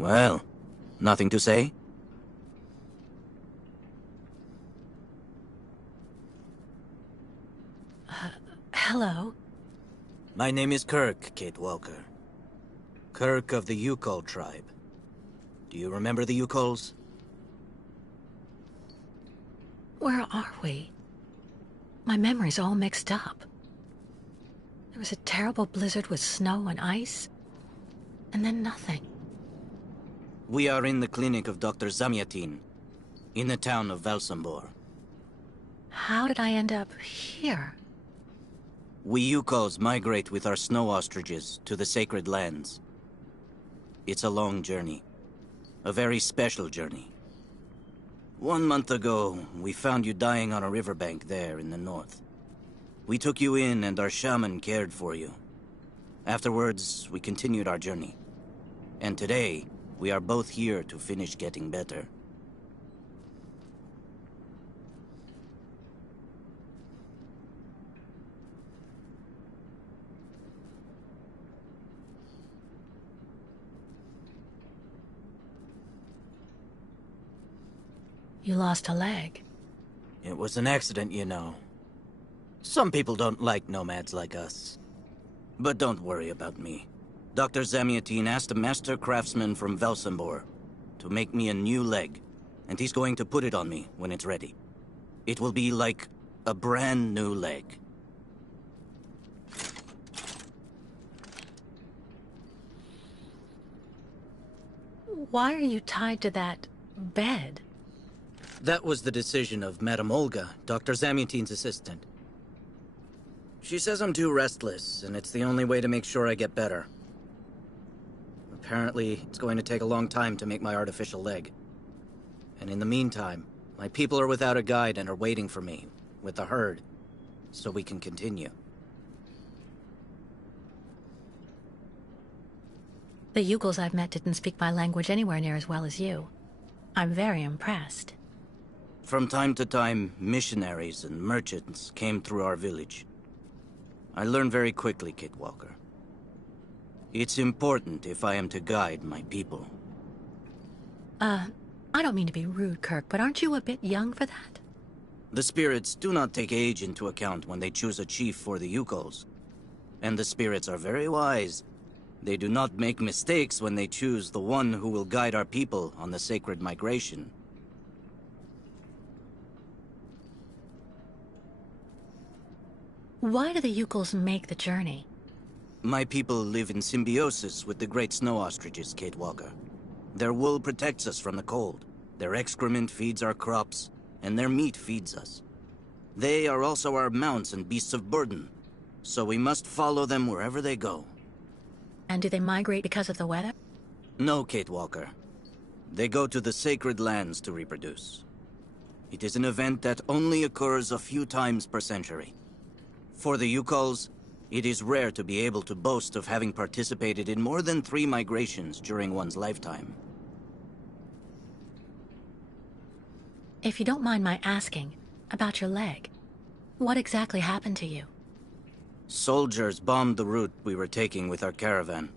Well, nothing to say? Hello? My name is Kirk, Kate Walker. Kirk of the Yukol tribe. Do you remember the Yukols? Where are we? My memory's all mixed up. There was a terrible blizzard with snow and ice, and then nothing. We are in the clinic of Dr. Zamyatin, in the town of Valsambor. How did I end up here? We Yukols migrate with our snow ostriches to the sacred lands. It's a long journey. A very special journey. 1 month ago, we found you dying on a riverbank there in the north. We took you in and our shaman cared for you. Afterwards, we continued our journey. And today, we are both here to finish getting better. You lost a leg. It was an accident, you know. Some people don't like nomads like us. But don't worry about me. Dr. Zamyatin asked a master craftsman from Valsambor to make me a new leg, and he's going to put it on me when it's ready. It will be like a brand new leg. Why are you tied to that bed? That was the decision of Madame Olga, Dr. Zamyatin's assistant. She says I'm too restless, and it's the only way to make sure I get better. Apparently, it's going to take a long time to make my artificial leg. And in the meantime, my people are without a guide and are waiting for me, with the herd, so we can continue. The Yugols I've met didn't speak my language anywhere near as well as you. I'm very impressed. From time to time, missionaries and merchants came through our village. I learned very quickly, Kate Walker. It's important if I am to guide my people. I don't mean to be rude, Kirk, but aren't you a bit young for that? The spirits do not take age into account when they choose a chief for the Yukols. And the spirits are very wise. They do not make mistakes when they choose the one who will guide our people on the sacred migration. Why do the Yugols make the journey? My people live in symbiosis with the great snow ostriches, Kate Walker. Their wool protects us from the cold, their excrement feeds our crops, and their meat feeds us. They are also our mounts and beasts of burden, so we must follow them wherever they go. And do they migrate because of the weather? No, Kate Walker. They go to the sacred lands to reproduce. It is an event that only occurs a few times per century. For the Yukols, it is rare to be able to boast of having participated in more than 3 migrations during one's lifetime. If you don't mind my asking, about your leg, what exactly happened to you? Soldiers bombed the route we were taking with our caravan.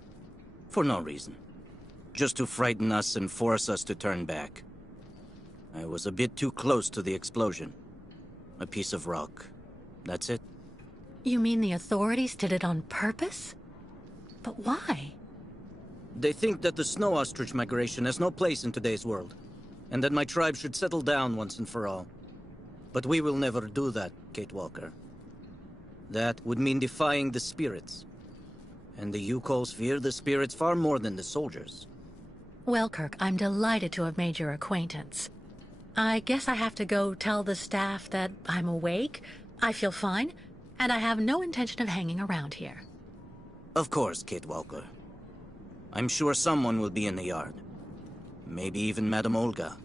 For no reason. Just to frighten us and force us to turn back. I was a bit too close to the explosion. A piece of rock. That's it. You mean the authorities did it on purpose? But why? They think that the snow ostrich migration has no place in today's world, and that my tribe should settle down once and for all. But we will never do that, Kate Walker. That would mean defying the spirits. And the Yukols fear the spirits far more than the soldiers. Well, Kirk, I'm delighted to have made your acquaintance. I guess I have to go tell the staff that I'm awake, I feel fine, and I have no intention of hanging around here. Of course, Kate Walker. I'm sure someone will be in the yard. Maybe even Madame Olga.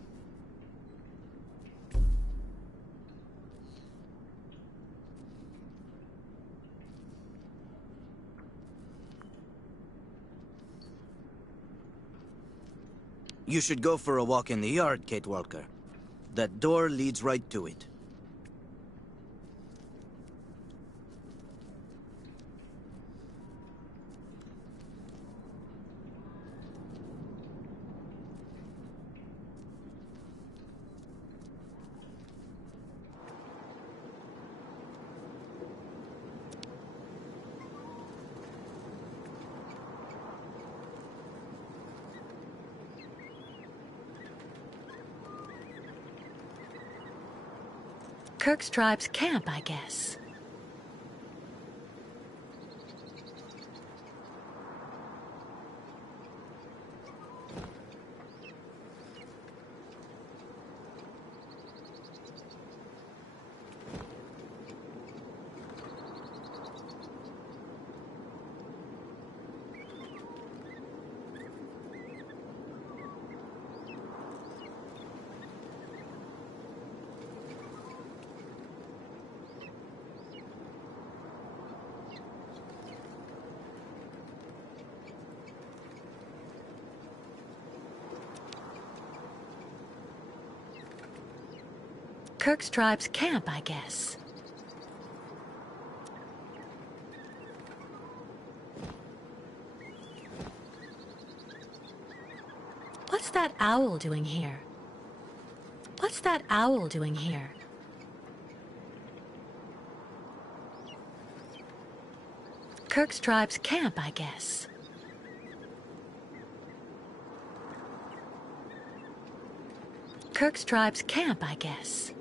You should go for a walk in the yard, Kate Walker. That door leads right to it. Kirk's tribe's camp, I guess. Kirk's tribe's camp, I guess. What's that owl doing here? What's that owl doing here? Kirk's tribe's camp, I guess. Kirk's tribe's camp, I guess.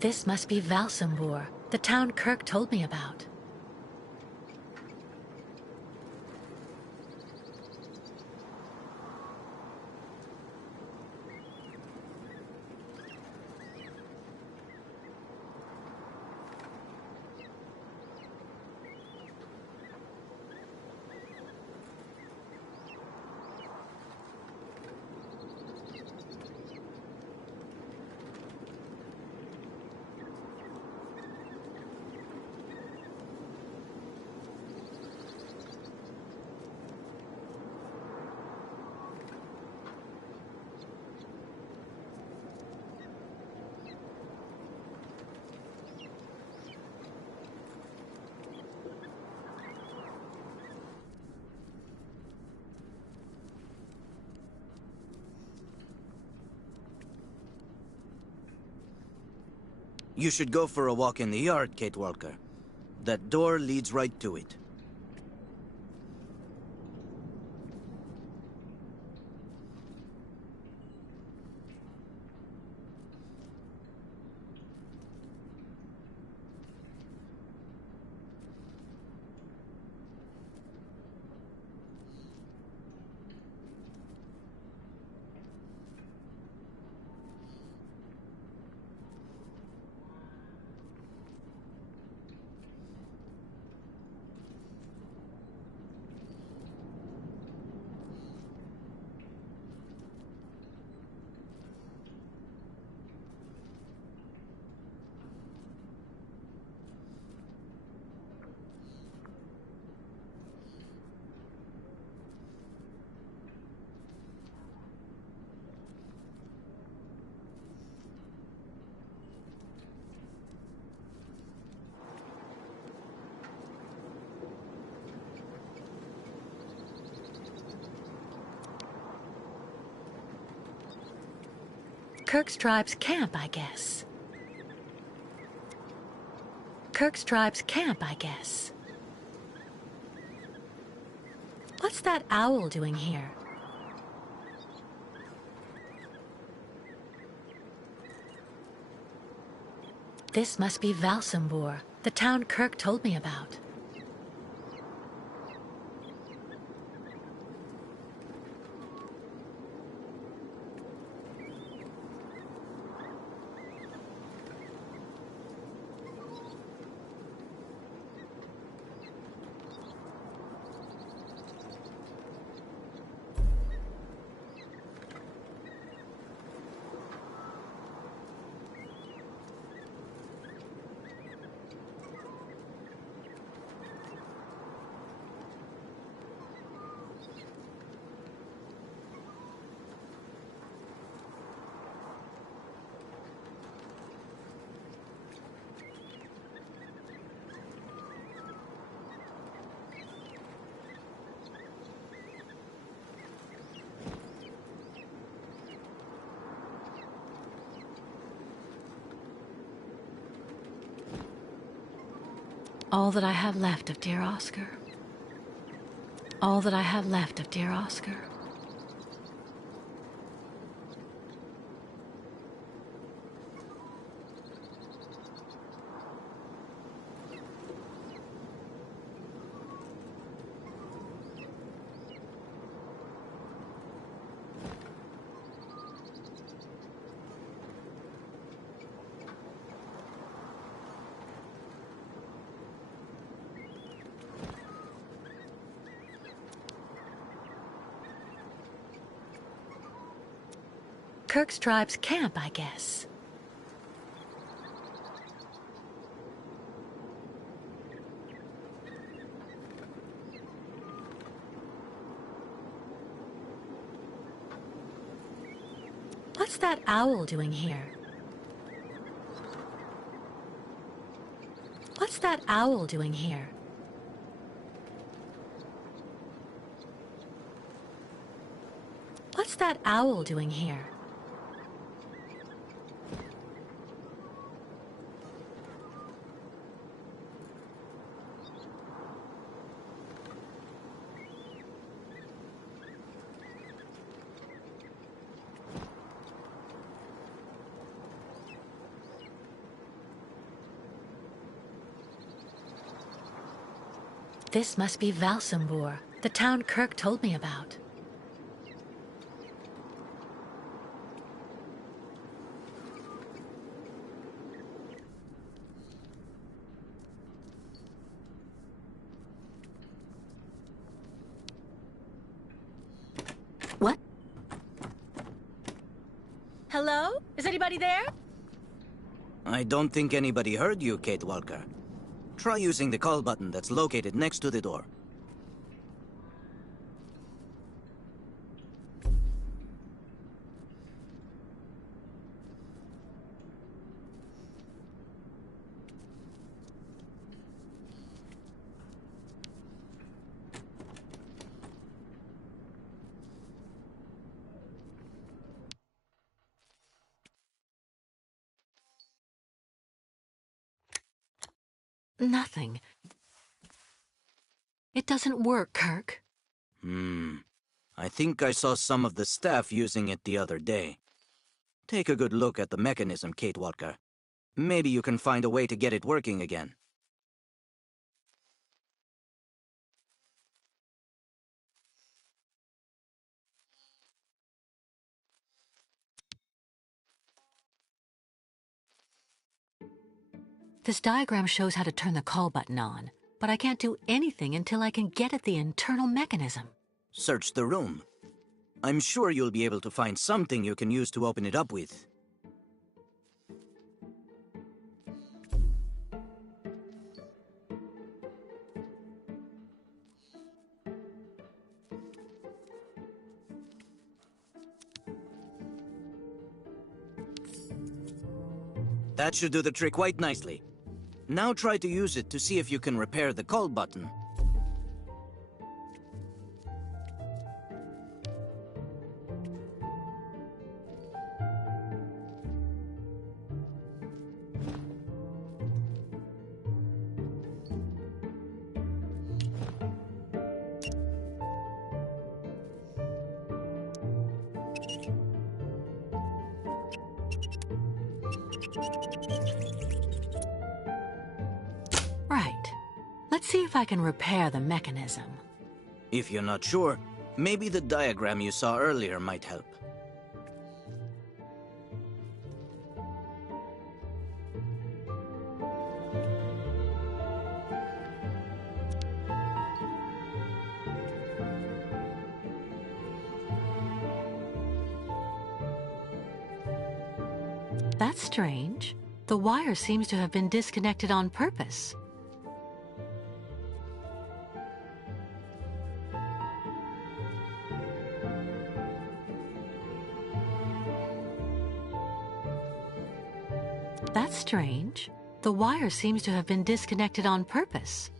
This must be Valsambor, the town Kirk told me about. You should go for a walk in the yard, Kate Walker. That door leads right to it. Kirk's tribe's camp, I guess. Kirk's tribe's camp, I guess. What's that owl doing here? This must be Valsambor, the town Kirk told me about. All that I have left of dear Oscar. All that I have left of dear Oscar. Kirk's tribe's camp, I guess. What's that owl doing here? What's that owl doing here? What's that owl doing here? This must be Valsambur, the town Kirk told me about. What? Hello? Is anybody there? I don't think anybody heard you, Kate Walker. Try using the call button that's located next to the door. Nothing. It doesn't work, Kirk. I think I saw some of the staff using it the other day. Take a good look at the mechanism, Kate Walker. Maybe you can find a way to get it working again. This diagram shows how to turn the call button on, but I can't do anything until I can get at the internal mechanism. Search the room. I'm sure you'll be able to find something you can use to open it up with. That should do the trick quite nicely. Now try to use it to see if you can repair the call button. Right. Let's see if I can repair the mechanism. If you're not sure, maybe the diagram you saw earlier might help. That's strange. The wire seems to have been disconnected on purpose. That's strange. The wire seems to have been disconnected on purpose.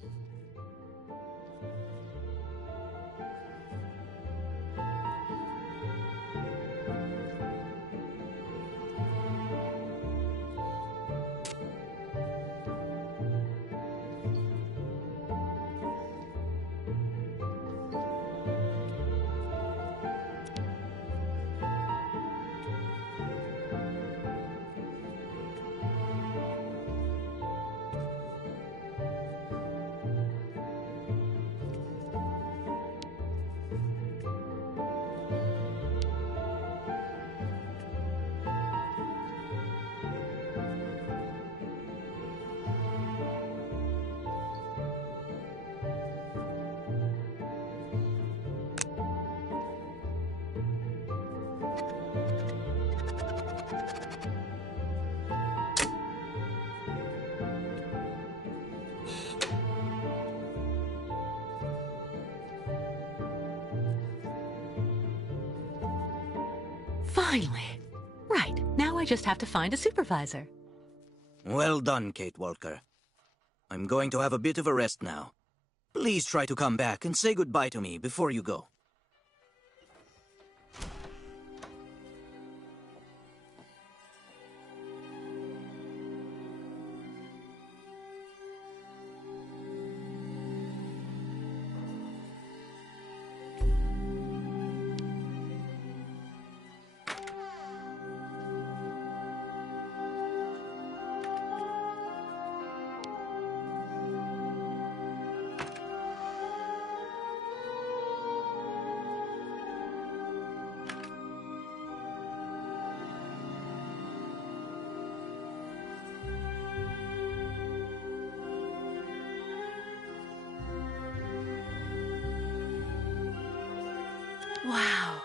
Finally. Right, now I just have to find a supervisor. Well done, Kate Walker. I'm going to have a bit of a rest now. Please try to come back and say goodbye to me before you go. Wow.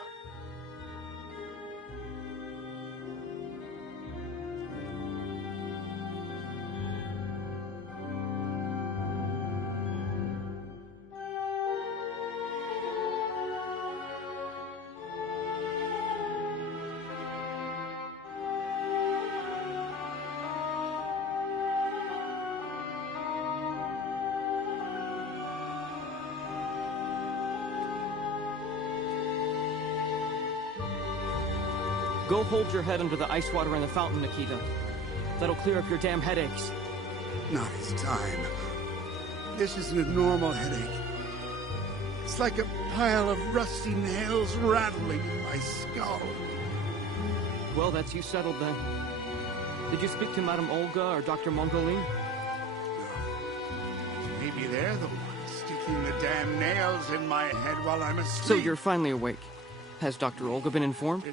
Go hold your head under the ice water in the fountain, Nikita. That'll clear up your damn headaches. Not his time. This isn't a normal headache. It's like a pile of rusty nails rattling in my skull. Well, that's you settled then. Did you speak to Madame Olga or Dr. Mongolin? No. Maybe they're the ones sticking the damn nails in my head while I'm asleep. So you're finally awake. Has Dr. Olga been informed?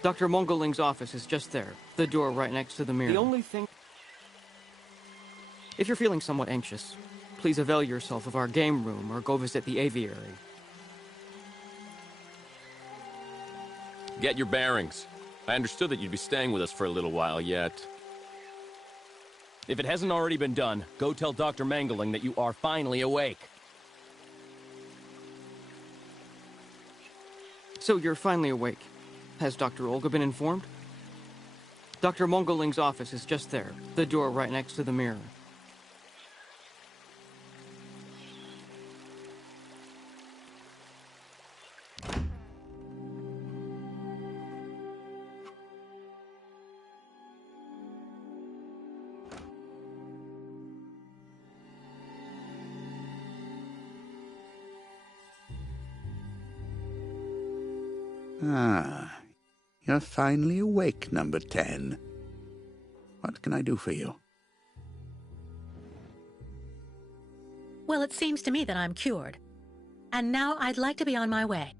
Dr. Mongoling's office is just there, the door right next to the mirror. The only thing... If you're feeling somewhat anxious, please avail yourself of our game room or go visit the aviary. Get your bearings. I understood that you'd be staying with us for a little while yet. If it hasn't already been done, go tell Dr. Mangling that you are finally awake. So you're finally awake. Has Dr. Olga been informed? Dr. Mongoling's office is just there, the door right next to the mirror. Ah, you're finally awake, number 10. What can I do for you? Well, it seems to me that I'm cured. And now I'd like to be on my way.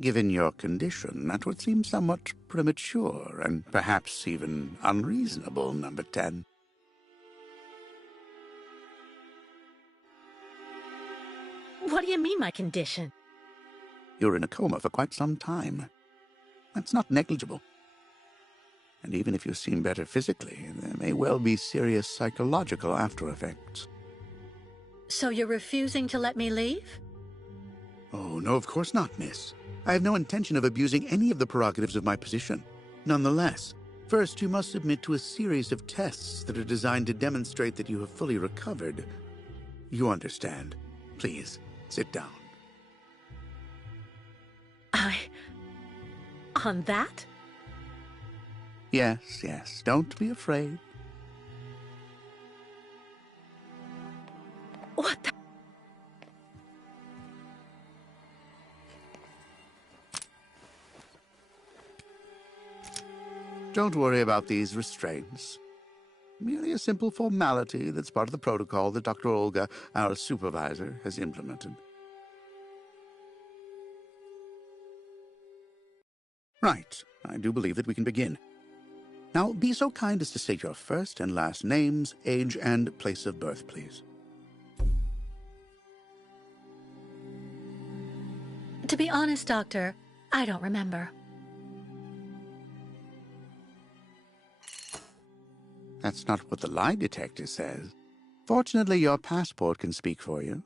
Given your condition, that would seem somewhat premature and perhaps even unreasonable, number 10. What do you mean, my condition? You're in a coma for quite some time. That's not negligible. And even if you seem better physically, there may well be serious psychological after-effects. So you're refusing to let me leave? Oh, no, of course not, miss. I have no intention of abusing any of the prerogatives of my position. Nonetheless, first you must submit to a series of tests that are designed to demonstrate that you have fully recovered. You understand. Please, sit down. On that? Yes, yes, don't be afraid. What the... Don't worry about these restraints. Merely a simple formality that's part of the protocol that Dr. Olga, our supervisor, has implemented. Right. I do believe that we can begin. Now, be so kind as to state your first and last names, age, and place of birth, please. To be honest, Doctor, I don't remember. That's not what the lie detector says. Fortunately, your passport can speak for you.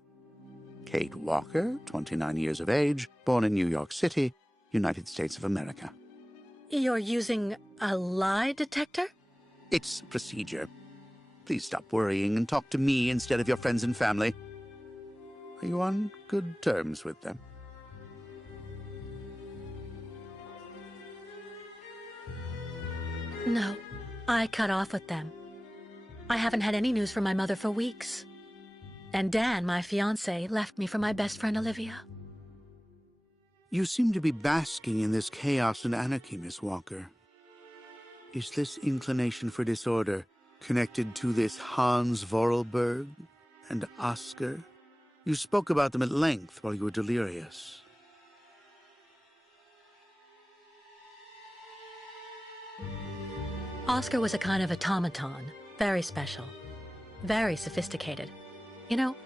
Kate Walker, 29 years of age, born in New York City, United States of America. You're using a lie detector? It's procedure. Please stop worrying and talk to me instead of your friends and family. Are you on good terms with them? No, I cut off with them. I haven't had any news from my mother for weeks. And Dan, my fiancé, left me for my best friend Olivia. You seem to be basking in this chaos and anarchy, Miss Walker. Is this inclination for disorder connected to this Hans Vorarlberg and Oscar? You spoke about them at length while you were delirious. Oscar was a kind of automaton, very special, very sophisticated. You know,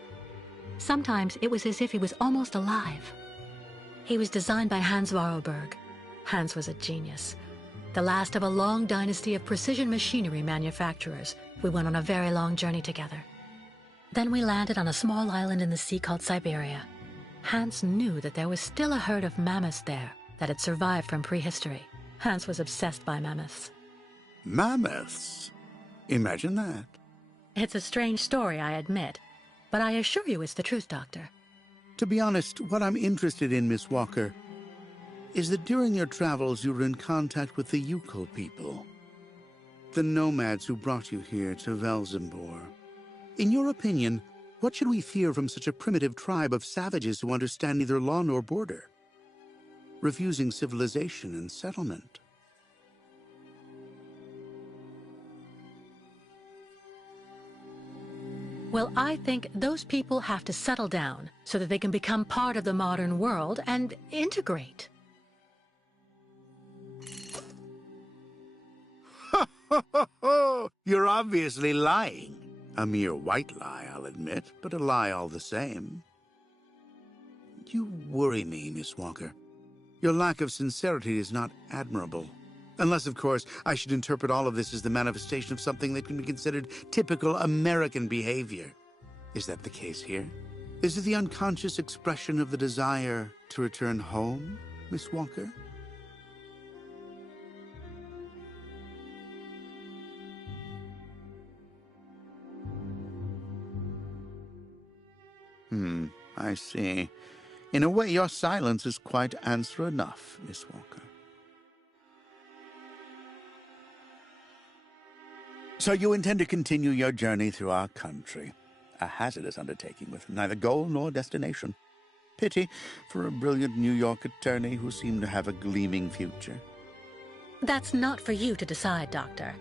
sometimes it was as if he was almost alive. He was designed by Hans Vorarlberg. Hans was a genius. The last of a long dynasty of precision machinery manufacturers. We went on a very long journey together. Then we landed on a small island in the sea called Syberia. Hans knew that there was still a herd of mammoths there that had survived from prehistory. Hans was obsessed by mammoths. Mammoths? Imagine that. It's a strange story, I admit, but I assure you it's the truth, Doctor. To be honest, what I'm interested in, Miss Walker, is that during your travels you were in contact with the Yuko people, the nomads who brought you here to Velzembor. In your opinion, what should we fear from such a primitive tribe of savages who understand neither law nor border, refusing civilization and settlement? Well, I think those people have to settle down so that they can become part of the modern world and integrate. You're obviously lying. A mere white lie, I'll admit, but a lie all the same. You worry me, Miss Walker. Your lack of sincerity is not admirable. Unless, of course, I should interpret all of this as the manifestation of something that can be considered typical American behavior. Is that the case here? Is it the unconscious expression of the desire to return home, Miss Walker? I see. In a way, your silence is quite answer enough, Miss Walker. So you intend to continue your journey through our country. A hazardous undertaking with neither goal nor destination. Pity for a brilliant New York attorney who seemed to have a gleaming future. That's not for you to decide, Doctor.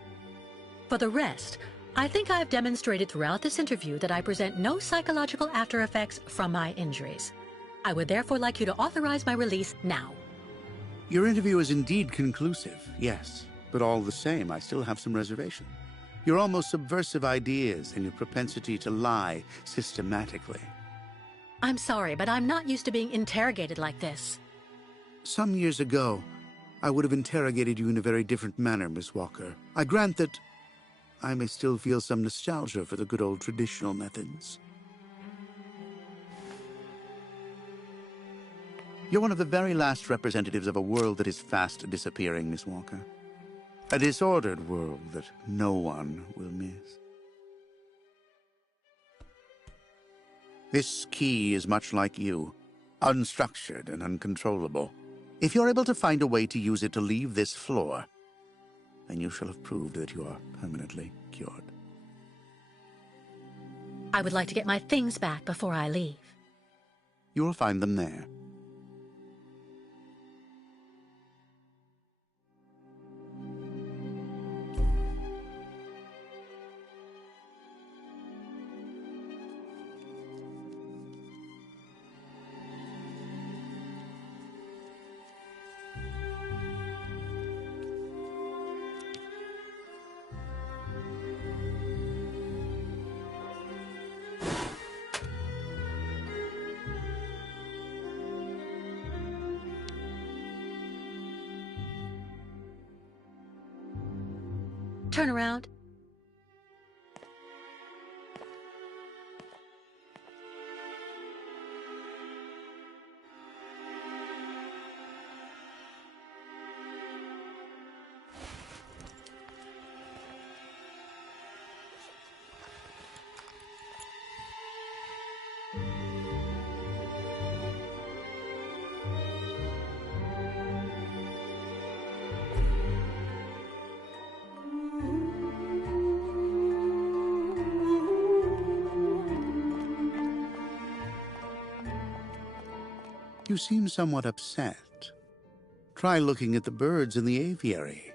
For the rest, I think I've demonstrated throughout this interview that I present no psychological after effects from my injuries. I would therefore like you to authorize my release now. Your interview is indeed conclusive, yes. But all the same, I still have some reservation. Your almost subversive ideas and your propensity to lie systematically. I'm sorry, but I'm not used to being interrogated like this. Some years ago, I would have interrogated you in a very different manner, Miss Walker. I grant that I may still feel some nostalgia for the good old traditional methods. You're one of the very last representatives of a world that is fast disappearing, Miss Walker. A disordered world that no one will miss. This key is much like you, unstructured and uncontrollable. If you're able to find a way to use it to leave this floor, then you shall have proved that you are permanently cured. I would like to get my things back before I leave. You will find them there. Turn around. You seem somewhat upset. Try looking at the birds in the aviary.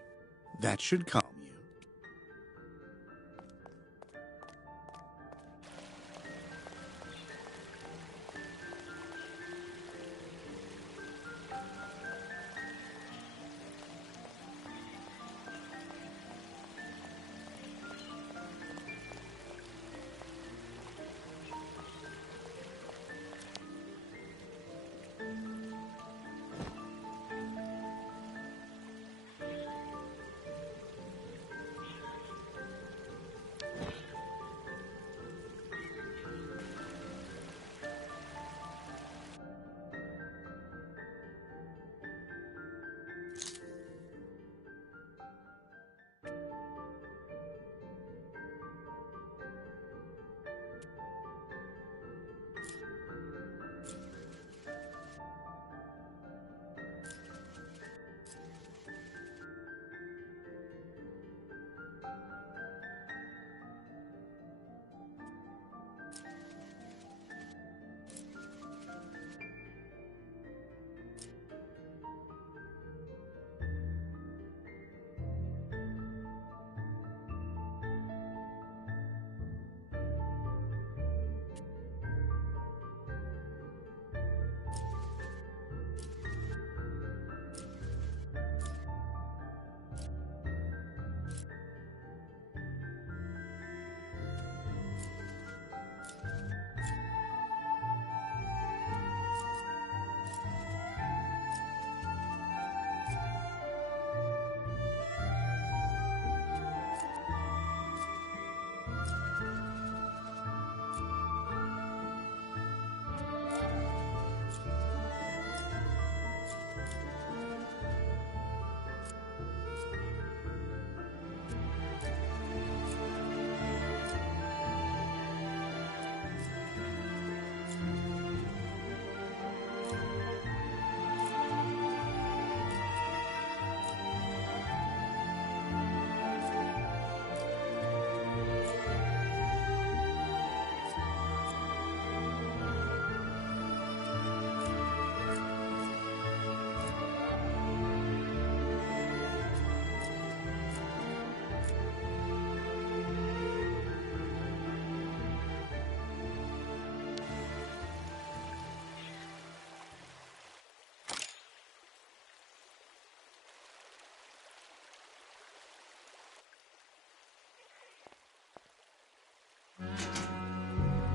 That should calm you.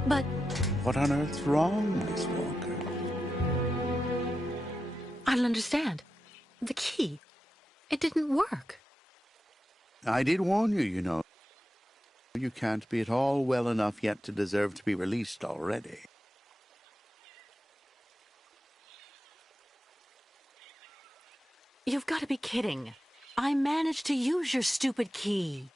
But What on earth's wrong, Miss Walker? I don't understand. The key. It didn't work. I did warn you, you know. You can't be at all well enough yet to deserve to be released already. You've got to be kidding. I managed to use your stupid key.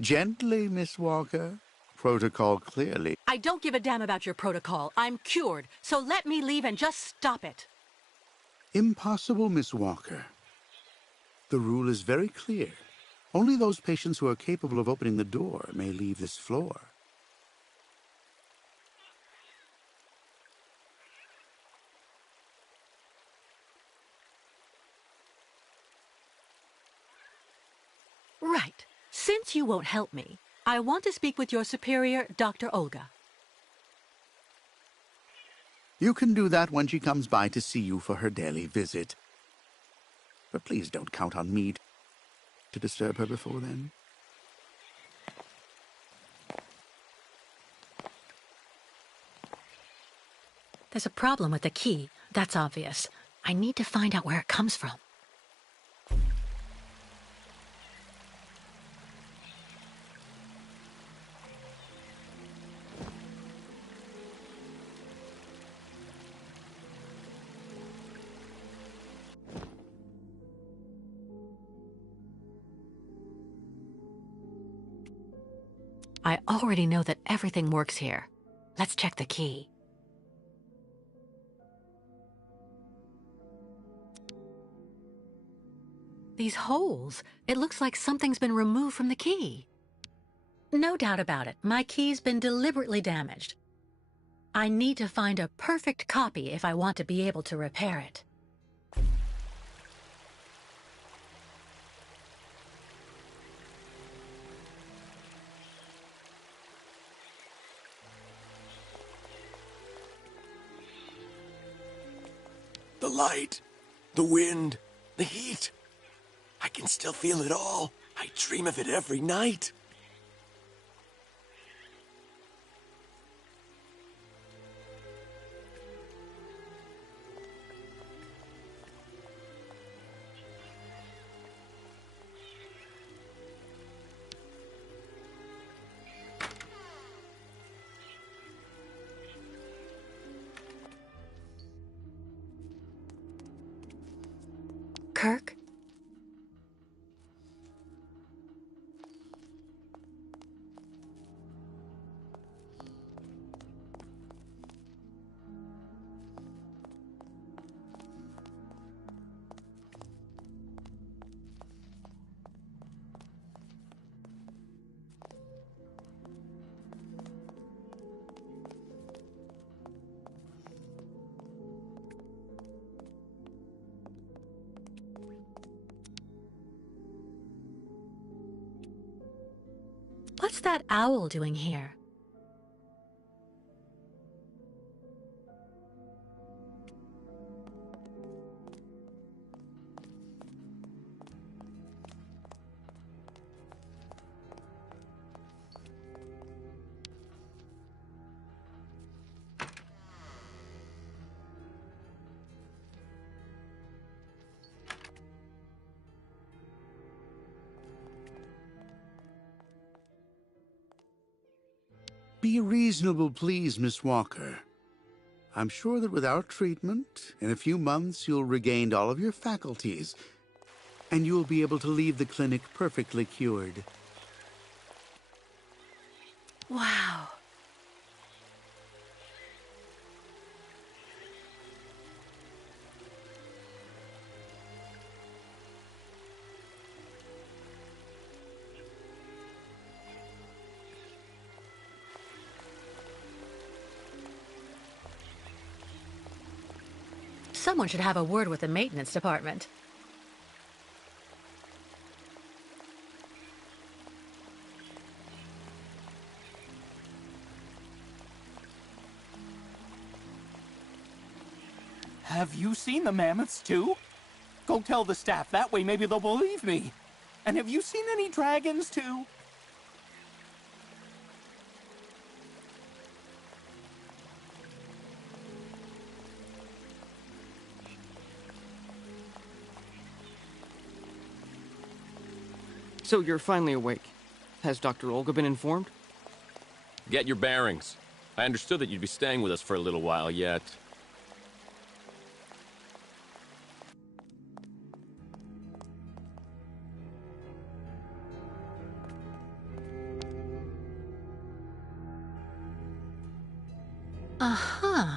Gently, Miss Walker. Protocol clearly. I don't give a damn about your protocol. I'm cured, so let me leave and just stop it. Impossible, Miss Walker. The rule is very clear. Only those patients who are capable of opening the door may leave this floor. Right. Since you won't help me, I want to speak with your superior, Dr. Olga. You can do that when she comes by to see you for her daily visit. But please don't count on me to disturb her before then. There's a problem with the key. That's obvious. I need to find out where it comes from. I already know that everything works here. Let's check the key. These holes, it looks like something's been removed from the key. No doubt about it, my key's been deliberately damaged. I need to find a perfect copy if I want to be able to repair it. The light, the wind, the heat. I can still feel it all. I dream of it every night. Kirk? What's that owl doing here? Be reasonable, please, Miss Walker. I'm sure that with our treatment, in a few months you'll regain all of your faculties, and you'll be able to leave the clinic perfectly cured. Wow. Someone should have a word with the maintenance department. Have you seen the mammoths, too? Go tell the staff, that way maybe they'll believe me. And have you seen any dragons, too? So you're finally awake. Has Dr. Olga been informed? Get your bearings. I understood that you'd be staying with us for a little while yet. Uh-huh.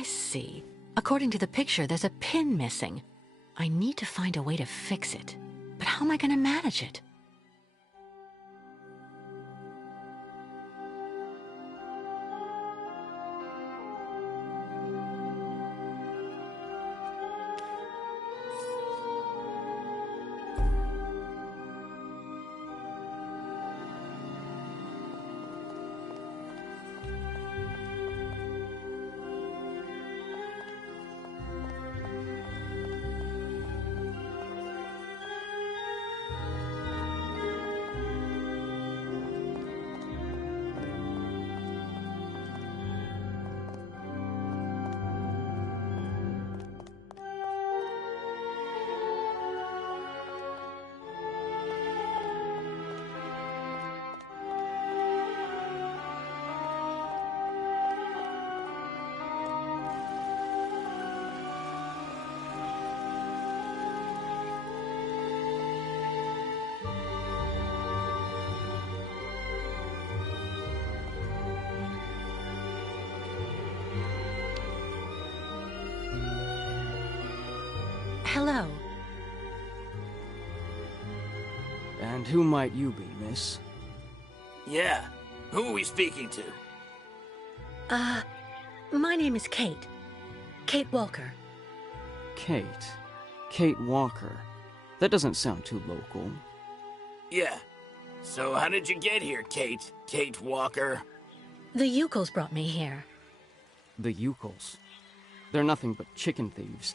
I see. According to the picture, there's a pin missing. I need to find a way to fix it. But how am I going to manage it? Hello. And who might you be, miss? Yeah. Who are we speaking to? My name is Kate. Kate Walker. Kate. Kate Walker. That doesn't sound too local. Yeah. So how did you get here, Kate? Kate Walker? The Yukos brought me here. The Yukos. They're nothing but chicken thieves.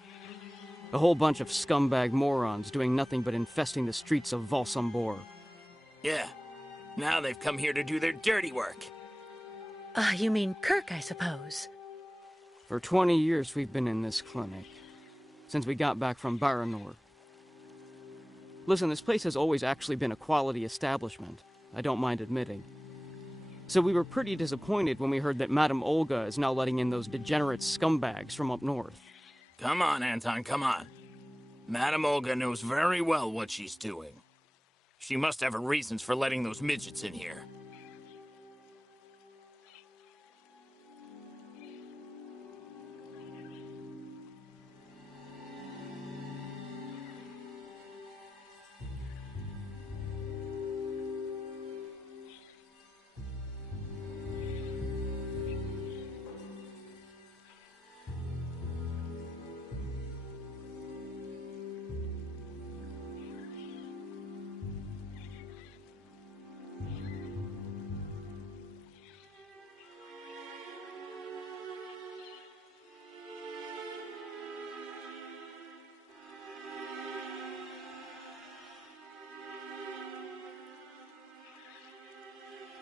A whole bunch of scumbag morons doing nothing but infesting the streets of Valsambor. Yeah. Now they've come here to do their dirty work. You mean Kirk, I suppose. For 20 years we've been in this clinic. Since we got back from Baranor. Listen, this place has always actually been a quality establishment. I don't mind admitting. So we were pretty disappointed when we heard that Madame Olga is now letting in those degenerate scumbags from up north. Come on, Anton, come on. Madame Olga knows very well what she's doing. She must have her reasons for letting those midgets in here.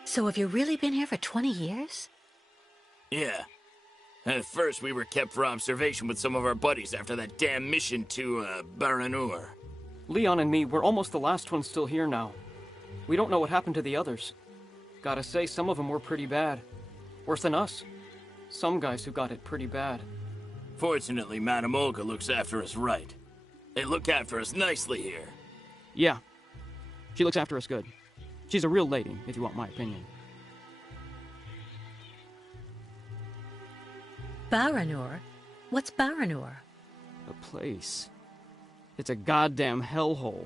So have you really been here for 20 years? Yeah. At first, we were kept for observation with some of our buddies after that damn mission to, Baranur. Leon and me, we're almost the last ones still here now. We don't know what happened to the others. Gotta say, some of them were pretty bad. Worse than us. Some guys who got it pretty bad. Fortunately, Madame Olga looks after us right. They look after us nicely here. Yeah. She looks after us good. She's a real lady, if you want my opinion. Baranur? What's Baranur? A place. It's a goddamn hellhole.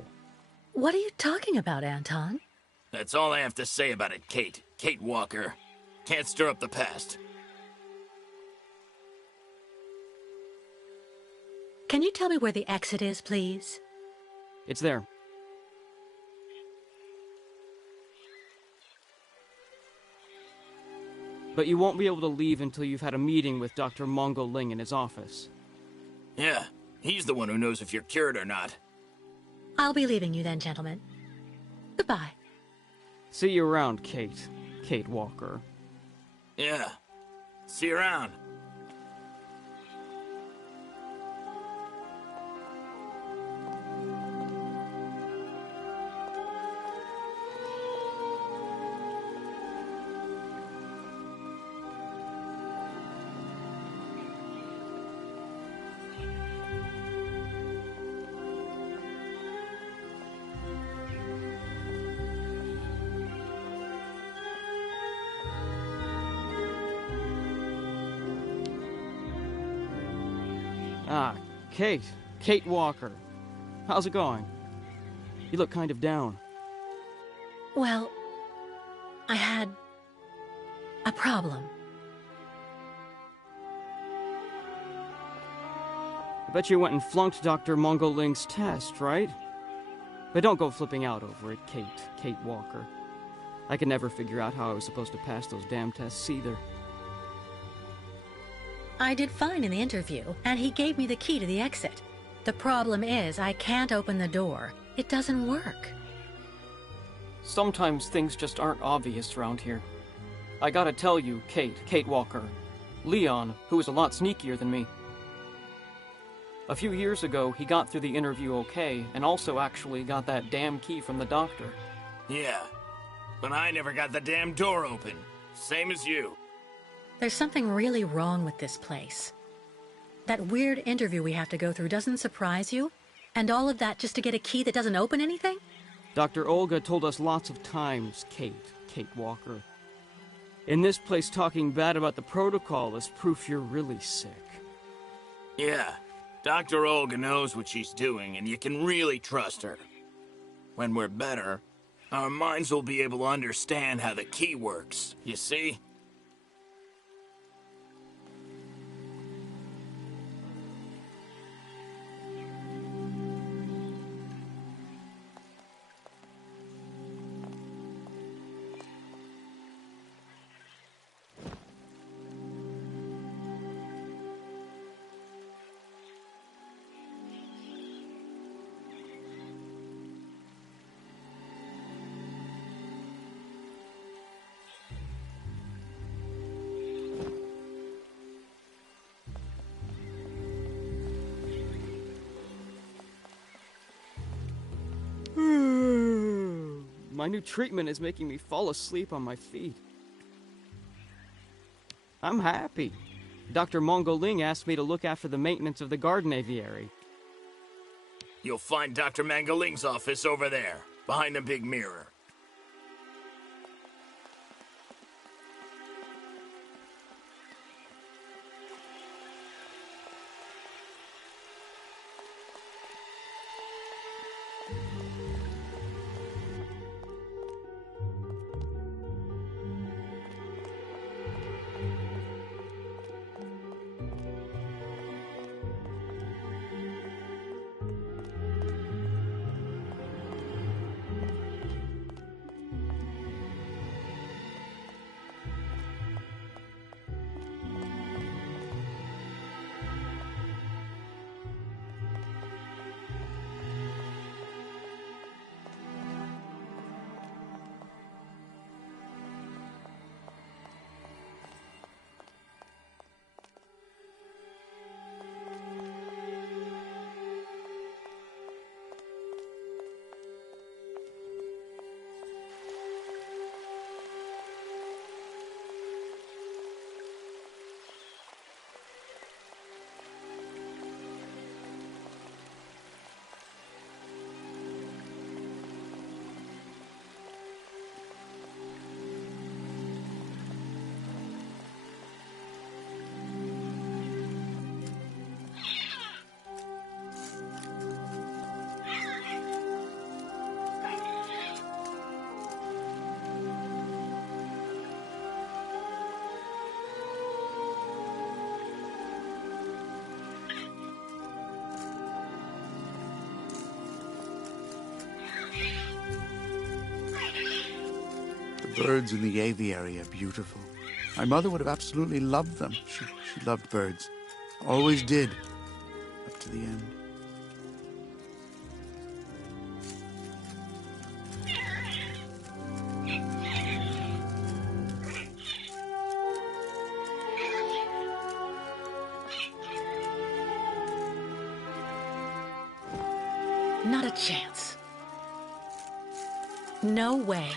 What are you talking about, Anton? That's all I have to say about it, Kate. Kate Walker. Can't stir up the past. Can you tell me where the exit is, please? It's there. But you won't be able to leave until you've had a meeting with Dr. Mongol Ling in his office. Yeah, he's the one who knows if you're cured or not. I'll be leaving you then, gentlemen. Goodbye. See you around, Kate. Kate Walker. Yeah. See you around. Ah, Kate. Kate Walker. How's it going? You look kind of down. Well, I had a problem. I bet you went and flunked Dr. Mungo Ling's test, right? But don't go flipping out over it, Kate Walker. I could never figure out how I was supposed to pass those damn tests either. I did fine in the interview, and he gave me the key to the exit. The problem is, I can't open the door. It doesn't work. Sometimes things just aren't obvious around here. I gotta tell you, Kate Walker. Leon, who is a lot sneakier than me. A few years ago, he got through the interview okay, and also actually got that damn key from the doctor. Yeah, but I never got the damn door open. Same as you. There's something really wrong with this place. That weird interview we have to go through doesn't surprise you? And all of that just to get a key that doesn't open anything? Dr. Olga told us lots of times, Kate Walker. In this place, talking bad about the protocol is proof you're really sick. Yeah, Dr. Olga knows what she's doing, and you can really trust her. When we're better, our minds will be able to understand how the key works, you see? My new treatment is making me fall asleep on my feet. I'm happy. Dr. Mungo Ling asked me to look after the maintenance of the garden aviary. You'll find Dr. Mangaling's office over there, behind the big mirror. The birds in the aviary are beautiful. My mother would have absolutely loved them. She loved birds. Always did. Up to the end. Not a chance. No way.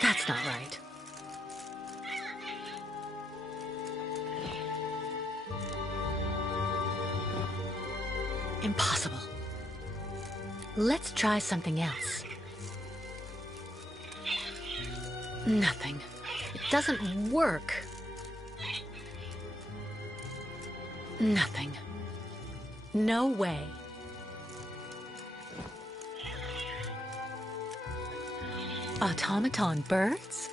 That's not right. Impossible. Let's try something else. Nothing. It doesn't work. Nothing. No way. Automaton birds?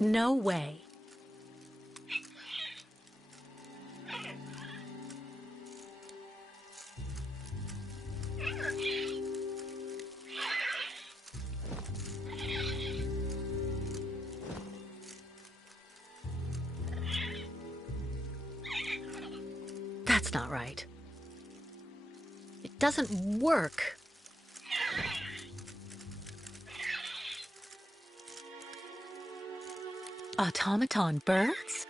No way. That's not right. It doesn't work. Automaton birds?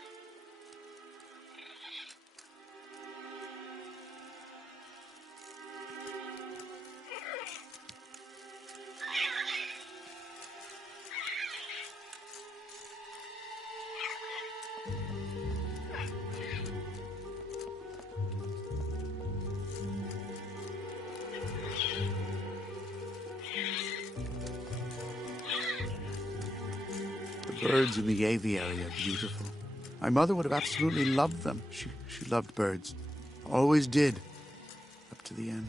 The birds in the aviary are beautiful. My mother would have absolutely loved them. She loved birds. Always did. Up to the end.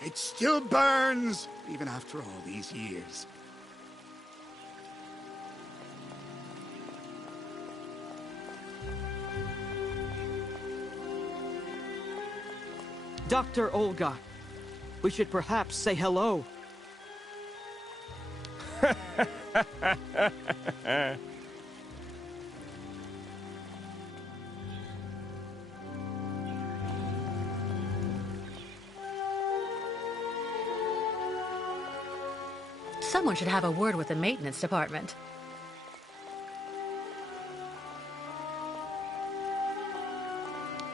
It still burns, even after all these years. Dr. Olga, we should perhaps say hello. Someone should have a word with the maintenance department.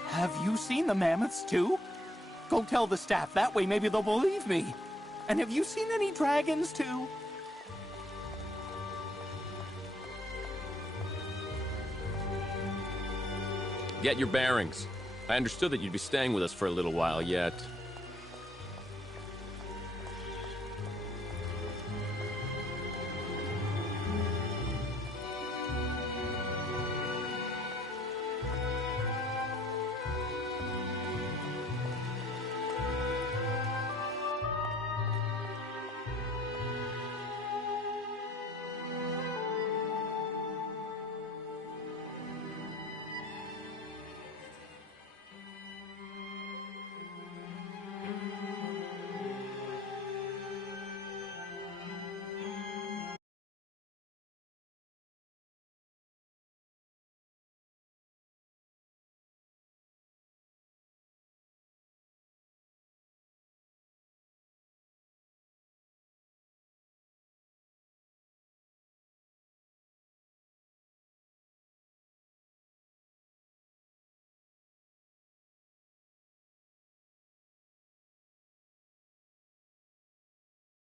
Have you seen the mammoths too? Go tell the staff, that way maybe they'll believe me. And have you seen any dragons too? Get your bearings. I understood that you'd be staying with us for a little while, yet